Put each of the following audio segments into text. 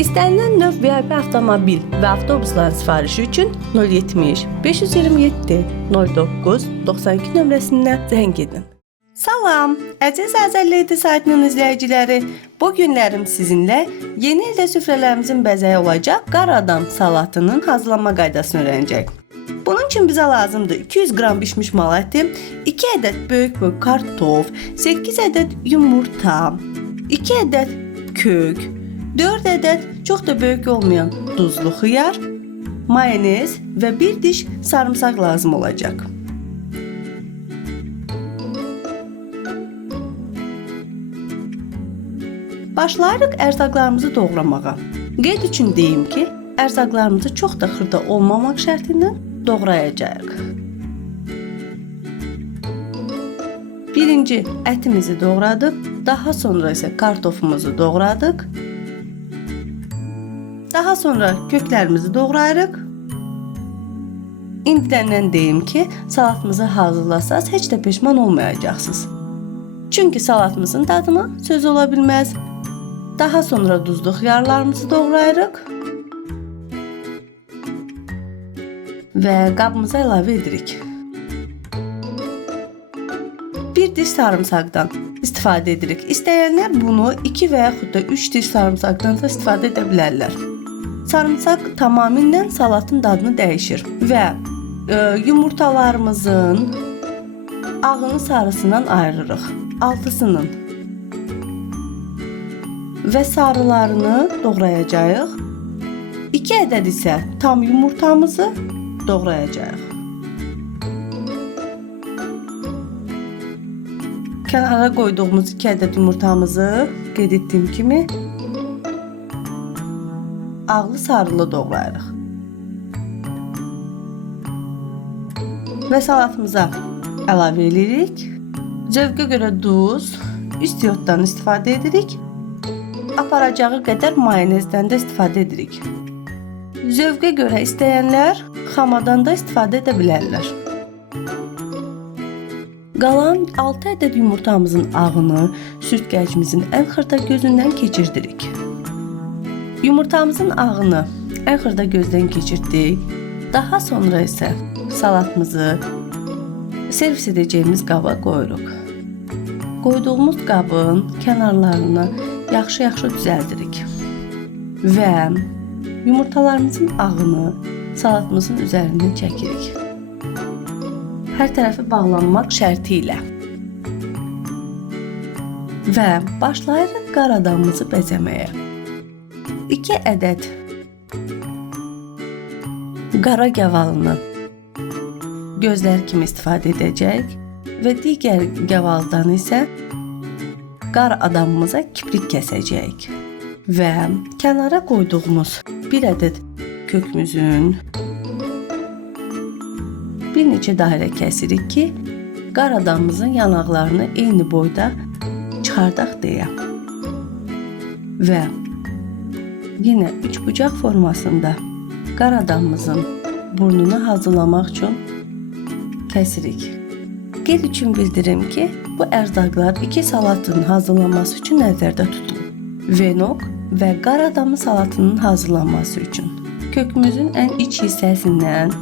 İstənilən növ VIP avtomobil və avtobusların sifarişi üçün 070 527 09 92 nömrəsindən zəng edin. Salam, Əziz Azərleydi saytının izləyiciləri. Bu günlərim sizinlə yeni ildə süfrələrimizin bəzəyi olacaq qara adam salatının hazırlanma qaydasını öyrənəcək. Bunun üçün bizə lazımdır 200 qram bişmiş mal əti, 2 ədəd böyük kartof, 8 ədəd yumurta, 2 ədəd kök, 4 ədəd çox da böyük olmayan duzlu xiyar, mayonez və 1 diş sarımsaq lazım olacaq. Başlayırıq ərzaqlarımızı doğramağa. Qeyd üçün deyim ki, ərzaqlarımızı çox da xırda olmamaq şərtindən doğrayacağıq. Birinci ətimizi doğradıq, daha sonra isə kartofumuzu doğradıq. Daha sonra köklərimizi doğrayırıq. İndidəndən deyim ki, salatımızı hazırlasaz heç də peşman olmayacaqsınız. Çünki salatımızın dadına söz ola bilməz. Daha sonra duzlu xiyarlarımızı doğrayırıq və qabımıza əlavə edirik. Bir diş sarımsaqdan istifadə edirik. İstəyənlər bunu 2 və yaxud da 3 diş sarımsaqdan da istifadə edə bilərlər. Sarımsaq tamamilə salatın dadını dəyişir və yumurtalarımızın ağını sarısından ayırırıq. Altısının və sarılarını doğrayacağıq. 2 ədəd isə tam yumurtamızı doğrayacağıq. Kənara qoyduğumuz 2 ədəd yumurtamızı qeyd etdiyim kimi ağlı sarılı doğrayırıq. Və salatımıza əlavə edirik. Zövqə görə duz, istiyotdan istifadə edirik. Aparacağı qədər mayonezdən də istifadə edirik. Zövqə görə istəyənlər xamadan da istifadə edə bilərlər. Qalan 6 ədəd yumurtamızın ağını sürtkəcimizin ən xırda gözündən keçirdirik. Yumurtamızın ağını ən xırda gözdən keçirdik. Daha sonra isə salatımızı servis edəcəyimiz qaba qoyuruq. Qoyduğumuz qabın kənarlarını yaxşı düzəldirik və yumurtalarımızın ağını salatımızın üzərindən çəkirik. Hər tərəfi bağlanmaq şərti ilə və başlayırıq qara adamımızı bəzəməyə. 2 ədəd qara gavalını gözlər kimi istifadə edəcək və digər gavaldan isə qara adamımıza kiprik kəsəcəyik və kənara qoyduğumuz 1 ədəd kökümüzün bir neçə dairə kəsirik ki, qara adamımızın yanaqlarını eyni boyda çıxardaq deyə. Və yenə 3 bucaq formasında qara adamımızın burnunu hazırlamaq üçün kəsirik. Qeyd üçün bildirim ki, bu ərzaqlar 2 salatın hazırlanması üçün nəzərdə tutulur. Venok və qara adamı salatının hazırlanması üçün. Kökümüzün ən iç hissəsindən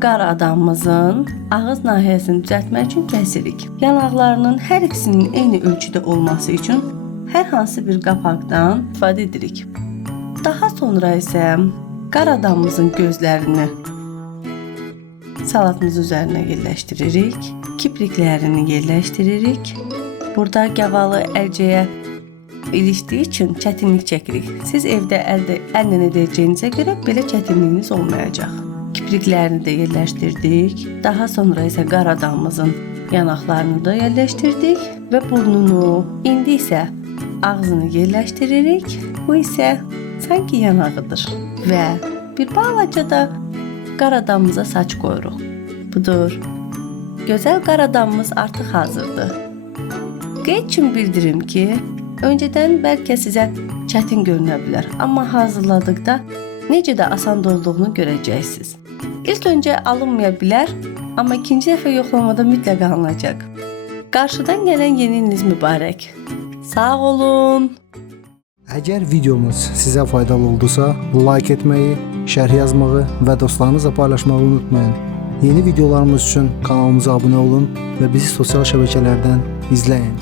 qara adamımızın ağız nahiyəsini düzəltmək üçün kəsirik. Yanaqlarının hər ikisinin eyni ölçüdə olması üçün hər hansı bir qapaqdan istifadə edirik. Daha sonra isə qara adamımızın gözlərini salatımızın üzərinə yerləşdiririk. Kipriklərini yerləşdiririk. Burada gavalı əlcəyə ilişdiyi üçün çətinlik çəkirik. Siz evdə əllə edəcəyinizə görə belə çətinliyiniz olmayacaq. Kipriklərini də yerləşdirdik. Daha sonra isə qara adamımızın yanaqlarını da yerləşdirdik və burnunu, indi isə ağzını yerləşdiririk. Bu isə sanki yanağıdır və bir balaca da qara adamımıza saç qoyuruq. Budur. Gözəl qara adamımız artıq hazırdır. Qeyd üçün bildirim ki, öncədən bəlkə sizə çətin görünə bilər, amma hazırladıqda necə də asan olduğunu görəcəksiniz. İlk öncə alınmaya bilər, amma ikinci dəfə yoxlamada mütləq alınacaq. Qarşıdan gələn yeni iliniz mübarək. Sağ olun. Əgər videomuz sizə faydalı oldusa, like etməyi, şərh yazmağı və dostlarınızla paylaşmağı unutmayın. Yeni videolarımız üçün kanalımıza abunə olun və bizi sosial şəbəkələrdən izləyin.